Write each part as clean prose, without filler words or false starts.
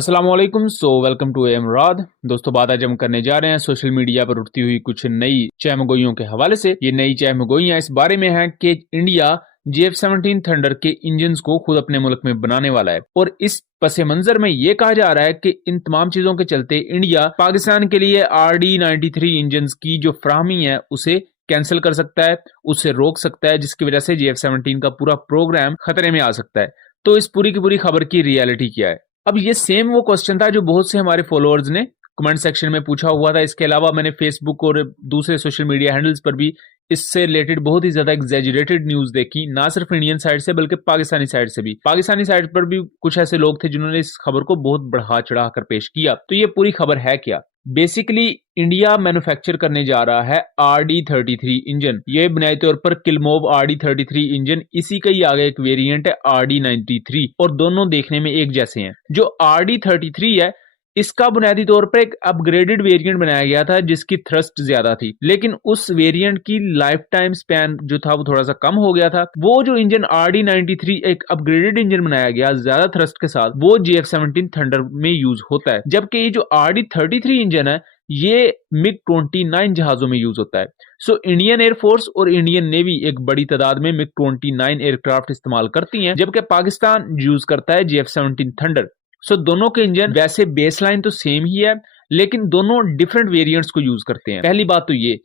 अस्सलामुअलैकुम। Welcome to Emrad. दोस्तों, बात आज हम करने जा रहे हैं सोशल मीडिया पर उठती हुई कुछ नई चहमगोइयों के हवाले से। ये नई चहमगोइयां इस बारे में हैं कि इंडिया JF-17 थंडर के इंजन को खुद अपने मुल्क में बनाने वाला है, और इस पस मंजर में ये कहा जा रहा है कि इन तमाम चीजों के चलते इंडिया पाकिस्तान के लिए RD-93 इंजन की जो फराहमी है उसे कैंसिल कर सकता है, उसे रोक सकता है, जिसकी वजह से JF-17 का पूरा प्रोग्राम खतरे में आ सकता है। तो इस पूरी की पूरी खबर की रियलिटी क्या है? अब ये सेम वो क्वेश्चन था जो बहुत से हमारे फॉलोअर्स ने कमेंट सेक्शन में पूछा हुआ था। इसके अलावा मैंने फेसबुक और दूसरे सोशल मीडिया हैंडल्स पर भी इससे रिलेटेड बहुत ही ज्यादा एग्जैजुरेटेड न्यूज देखी, ना सिर्फ इंडियन साइड से बल्कि पाकिस्तानी साइड से भी। पाकिस्तानी साइड पर भी कुछ ऐसे लोग थे जिन्होंने इस खबर को बहुत बढ़ा चढ़ा कर पेश किया। तो ये पूरी खबर है क्या? बेसिकली इंडिया मैन्युफैक्चर करने जा रहा है RD-33 इंजन। ये बुनियादी तौर पर किलमोब RD-33 इंजन, इसी का ही आगे एक वेरिएंट है RD-93, और दोनों देखने में एक जैसे हैं। जो RD-33 है इसका बुनियादी तौर पर एक अपग्रेडेड वेरिएंट बनाया गया था जिसकी थ्रस्ट ज्यादा थी, लेकिन उस वेरिएंट की लाइफ टाइम स्पैन जो था वो थोड़ा सा कम हो गया था। वो जो इंजन RD-93 एक अपग्रेडेड इंजन बनाया गया ज्यादा थ्रस्ट के साथ, वो JF-17 थंडर में यूज होता है, जबकि ये जो RD-33 इंजन है ये MiG-29 जहाजों में यूज होता है। सो इंडियन एयरफोर्स और इंडियन नेवी एक बड़ी तादाद में MiG-29 एयरक्राफ्ट इस्तेमाल करती हैं, जबकि पाकिस्तान यूज करता है JF-17 थंडर। सो दोनों के इंजन वैसे बेसलाइन तो सेम ही है, लेकिन दोनों डिफरेंट वेरिएंट्स को यूज करते हैं। पहली बात तो ये,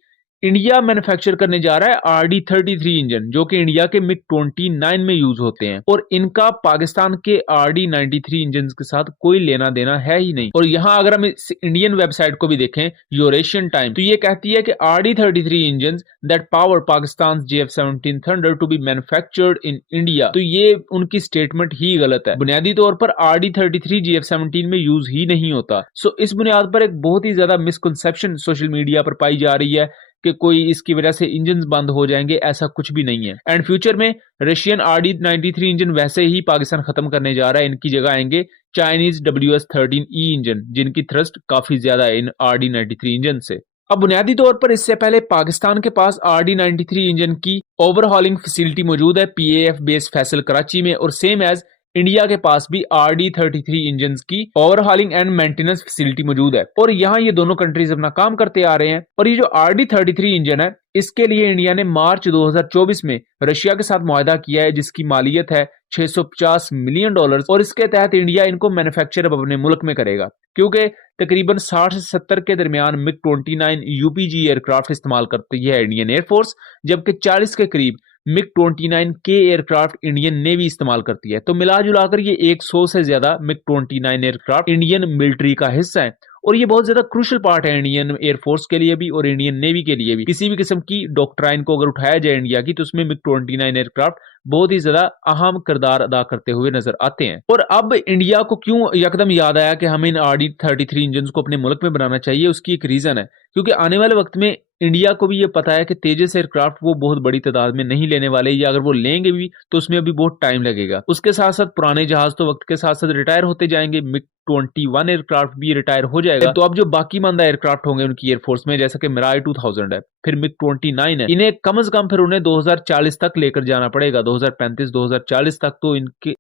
इंडिया मैन्युफैक्चर करने जा रहा है RD-33 इंजन जो कि इंडिया के MiG-29 में यूज होते हैं, और इनका पाकिस्तान के RD-93 इंजन के साथ कोई लेना देना है ही नहीं। और यहां अगर हम इस इंडियन वेबसाइट को भी देखें, यूरेशियन टाइम, तो ये कहती है कि RD-33 engine that power Pakistan JF-17 thunder to be manufactured in India. तो ये उनकी स्टेटमेंट ही गलत है। बुनियादी तौर पर RD-33 JF-17 में यूज ही नहीं होता। सो इस बुनियाद पर एक बहुत ही ज्यादा मिसकंसेप्शन सोशल मीडिया पर पाई जा रही है कि कोई इसकी वजह से इंजन बंद हो जाएंगे। ऐसा कुछ भी नहीं है। एंड फ्यूचर में रशियन RD-93 इंजन वैसे ही पाकिस्तान खत्म करने जा रहा है। इनकी जगह आएंगे चाइनीज WS-13E इंजन, जिनकी थ्रस्ट काफी ज्यादा है इन RD-93 इंजन से। अब बुनियादी तौर पर इससे पहले पाकिस्तान के पास RD-93 इंजन की ओवरहॉलिंग फैसिलिटी मौजूद है PAF बेस फैसल कराची में, और सेम एज इंडिया के पास भी RD-33 इंजन की ओवरहॉलिंग एंड मेंटेनेंस फैसिलिटी मौजूद है, और यहाँ ये दोनों कंट्रीज अपना काम करते आ रहे हैं। और ये जो RD-33 इंजन है इसके लिए इंडिया ने मार्च 2024 में रशिया के साथ मुआहदा किया है, जिसकी मालियत है $650 मिलियन, और इसके तहत इंडिया इनको मैन्युफैक्चर अपने मुल्क में करेगा, क्योंकि तकरीबन 60 से 70 के दरमियान MiG-29 UPG एयरक्राफ्ट इस्तेमाल करती है इंडियन एयरफोर्स, जबकि 40 के करीब MiG-29 के एयरक्राफ्ट इंडियन नेवी इस्तेमाल करती है। तो मिला जुलाकर ये 100 से ज्यादा MiG-29 एयरक्राफ्ट इंडियन मिलिट्री का हिस्सा है, और ये बहुत ज्यादा क्रूशियल पार्ट है इंडियन एयरफोर्स के लिए भी और इंडियन नेवी के लिए भी। किसी भी किस्म की डॉक्ट्राइन को अगर उठाया जाए इंडिया की, तो उसमें MiG-29 एयरक्राफ्ट बहुत ही ज्यादा अहम किरदार अदा करते हुए नजर आते हैं। और अब इंडिया को क्यों यकदम याद आया कि हमें इन RD-33 इंजन को अपने मुल्क में बनाना चाहिए, उसकी एक रीजन है, क्योंकि आने वाले वक्त में इंडिया को भी ये पता है कि तेजस एयरक्राफ्ट वो बहुत बड़ी तादाद में नहीं लेने वाले, या अगर वो लेंगे भी तो उसमें अभी बहुत टाइम लगेगा। उसके साथ साथ पुराने जहाज तो वक्त के साथ साथ रिटायर होते जाएंगे। MiG-21 एयरक्राफ्ट भी रिटायर हो जाएगा। तो अब जो बाकी मानदा एयरक्राफ्ट होंगे उनकी एयरफोर्स में, जैसा कि मिराज 2000 है, फिर MiG-29 है, इन्हें कम से कम फिर उन्हें 2040 तक लेकर जाना पड़ेगा। 2035-2040 तक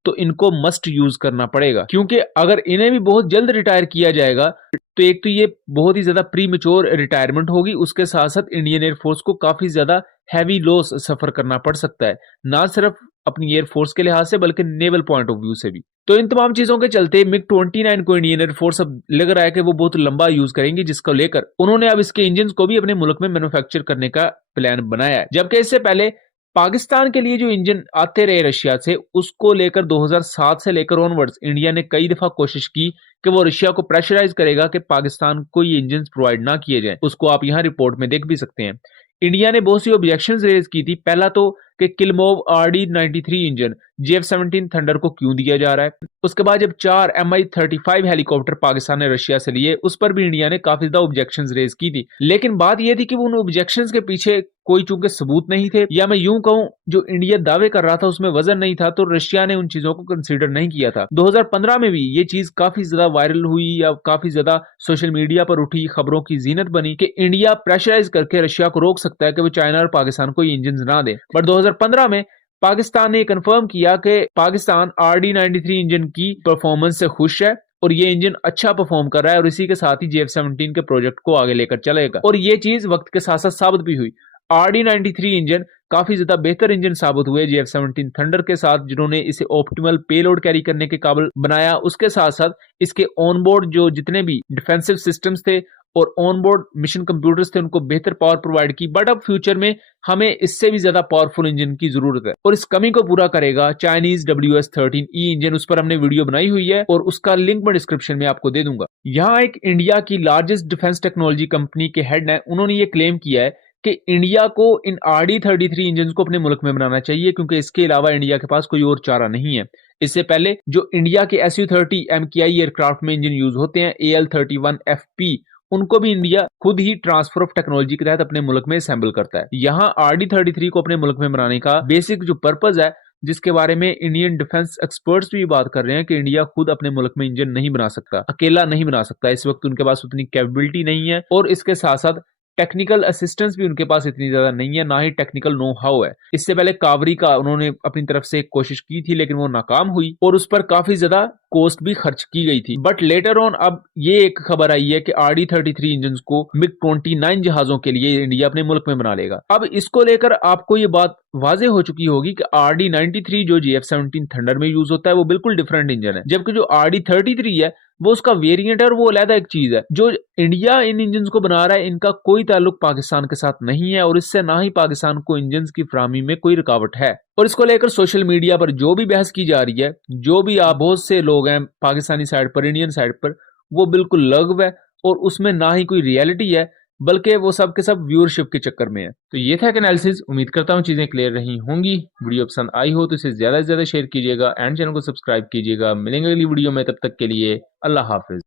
तो इनको मस्ट यूज करना पड़ेगा, क्योंकि अगर इन्हें भी बहुत जल्द रिटायर किया जाएगा तो एक तो ये बहुत ही ज्यादा प्री मेच्योर रिटायरमेंट होगी, उसके साथ साथ इंडियन एयरफोर्स को काफी ज्यादा हैवी लॉस सफर करना पड़ सकता है, ना सिर्फ अपनी एयरफोर्स के लिहाज से बल्कि नेवल पॉइंट ऑफ व्यू से भी। तो इन तमाम चीजों के चलते MiG-29 को इंडियन एयरफोर्स अब लग रहा है कि वो बहुत लंबा यूज करेंगे, जिसको लेकर उन्होंने अब इसके इंजन को भी अपने मुल्क में मैन्युफैक्चर करने का प्लान बनाया है। जबकि इससे पहले पाकिस्तान के लिए जो इंजन आते रहे रशिया से, उसको लेकर 2007 से लेकर ऑनवर्ड्स इंडिया ने कई दफा कोशिश की कि वो रशिया को प्रेशराइज करेगा कि पाकिस्तान को ये इंजन प्रोवाइड ना किए जाएं। उसको आप यहाँ रिपोर्ट में देख भी सकते हैं। इंडिया ने बहुत सी ऑब्जेक्शंस रेज की थी। पहला तो कि किलमोब RD-93 इंजन JF-17 थंडर को क्यों दिया जा रहा है। उसके बाद जब 4 Mi-35 हेलीकॉप्टर पाकिस्तान ने रशिया से लिए, उस पर भी इंडिया ने काफी ज्यादा ऑब्जेक्शंस रेज की थी। लेकिन बात यह थी कि उन ऑब्जेक्शंस के पीछे कोई चूंकि सबूत नहीं थे, या मैं यूं कहूं जो इंडिया दावे कर रहा था उसमें वजन नहीं था, तो रशिया ने उन चीजों को कंसीडर नहीं किया था। 2015 में भी ये चीज काफी ज्यादा वायरल हुई, या काफी ज्यादा सोशल मीडिया पर उठी, खबरों की जीनत बनी कि इंडिया प्रेशराइज करके रशिया को रोक सकता है कि वो चाइना और पाकिस्तान को ये इंजन ना दे। बट 2015 में पाकिस्तान ने कंफर्म किया कि पाकिस्तान RD-93 इंजन की परफॉर्मेंस से खुश है, और ये इंजन अच्छा परफॉर्म कर रहा है और इसी के साथ ही JF-17 के प्रोजेक्ट को आगे लेकर चलेगा और ये चीज वक्त के साथ साथ साबित भी हुई। RD-93 इंजन काफी ज्यादा बेहतर इंजन साबित हुए JF-17 थंडर के साथ, जिन्होंने इसे ऑप्टिमल पेलोड कैरी करने के काबिल बनाया। उसके साथ साथ इसके ऑनबोर्ड जो जितने भी डिफेंसिव सिस्टम्स थे और ऑनबोर्ड मिशन कंप्यूटर्स थे उनको बेहतर पावर प्रोवाइड की। बट अब फ्यूचर में हमें इससे भी ज्यादा पावरफुल इंजन की जरूरत है और इस कमी को पूरा करेगा चाइनीज WS-13E इंजन। उस पर हमने वीडियो बनाई हुई है और उसका लिंक मैं डिस्क्रिप्शन में आपको दे दूंगा। यहाँ एक इंडिया की लार्जेस्ट डिफेंस टेक्नोलॉजी कंपनी के हेड ने उन्होंने ये क्लेम किया है कि इंडिया को इन RD-33 इंजन को अपने मुल्क में बनाना चाहिए क्योंकि इसके अलावा इंडिया के पास कोई और चारा नहीं है। इससे पहले जो इंडिया के Su-30 MKI एयरक्राफ्ट में इंजन यूज होते हैं AL-31FP, उनको भी इंडिया खुद ही ट्रांसफर ऑफ टेक्नोलॉजी के तहत अपने मुल्क में असेंबल करता है। यहाँ RD-33 को अपने मुल्क में बनाने का बेसिक जो पर्पज है, जिसके बारे में इंडियन डिफेंस एक्सपर्ट्स भी बात कर रहे हैं कि इंडिया खुद अपने मुल्क में इंजन नहीं बना सकता, अकेला नहीं बना सकता। इस वक्त उनके पास उतनी कैपेबिलिटी नहीं है और इसके साथ साथ टेक्निकल असिस्टेंस भी उनके पास इतनी ज्यादा नहीं है, ना ही टेक्निकल नो हाउ है। इससे पहले कावरी का उन्होंने अपनी तरफ से एक कोशिश की थी लेकिन वो नाकाम हुई और उस पर काफी ज्यादा कॉस्ट भी खर्च की गई थी। बट लेटर ऑन अब ये एक खबर आई है कि RD-33 इंजन को MiG-29 जहाजों के लिए इंडिया अपने मुल्क में बना लेगा। अब इसको लेकर आपको ये बात वाजे हो चुकी होगी कि RD-93 जो JF-17 थंडर में यूज होता है वो बिल्कुल डिफरेंट इंजन है, जबकि जो RD-33 है वो उसका वेरिएंट है और वो अलग एक चीज है। जो इंडिया इन इंजन को बना रहा है इनका कोई ताल्लुक पाकिस्तान के साथ नहीं है और इससे ना ही पाकिस्तान को इंजन की फराहमी में कोई रुकावट है। और इसको लेकर सोशल मीडिया पर जो भी बहस की जा रही है, जो भी आप बहुत से लोग हैं पाकिस्तानी साइड पर, इंडियन साइड पर, वो बिल्कुल लग़व है और उसमें ना ही कोई रियलिटी है, बल्कि वो सब के सब व्यूअरशिप के चक्कर में है। तो ये था एनालिसिस। उम्मीद करता हूँ चीजें क्लियर रही होंगी। वीडियो पसंद आई हो तो इसे ज्यादा से ज्यादा शेयर कीजिएगा एंड चैनल को सब्सक्राइब कीजिएगा। मिलेंगे अगली वीडियो में, तब तक के लिए अल्लाह हाफिज।